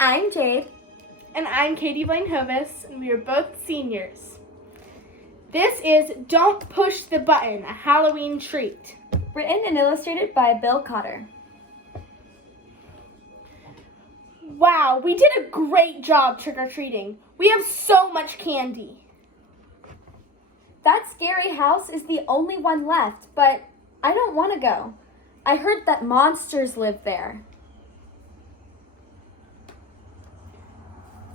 I'm Jade. And I'm Katie Blaine-Hovis, and we are both seniors. This is Don't Push the Button, a Halloween treat. Written and illustrated by Bill Cotter. Wow, we did a great job trick-or-treating. We have so much candy. That scary house is the only one left, but I don't want to go. I heard that monsters live there.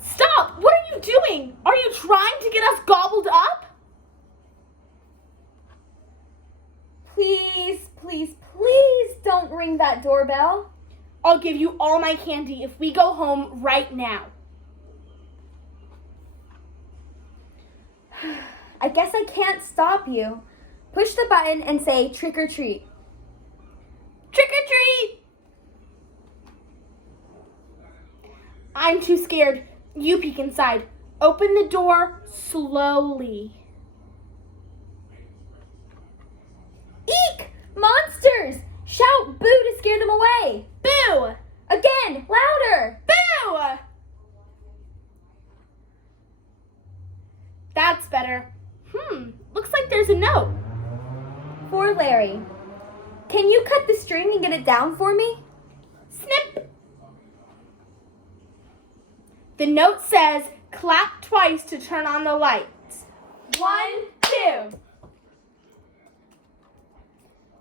Stop! What are you doing? Are you trying to get us gobbled up? Please, please, please don't ring that doorbell. I'll give you all my candy if we go home right now. I guess I can't stop you. Push the button and say trick or treat. Trick or treat! I'm too scared. You peek inside. Open the door slowly. Eek! Monsters! Shout boo to scare them away. Boo! Again, louder. Boo! That's better. Looks like there's a note. For Larry. Can you cut the string and get it down for me? Snip! The note says, clap twice to turn on the lights. 1, 2.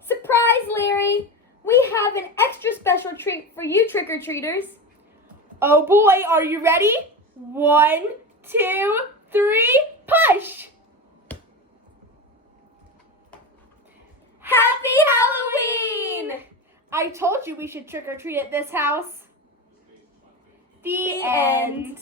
Surprise, Larry! We have an extra special treat for you trick-or-treaters. Oh boy, are you ready? 1, 2, 3, push! Happy Halloween! I told you we should trick or treat at this house. The end.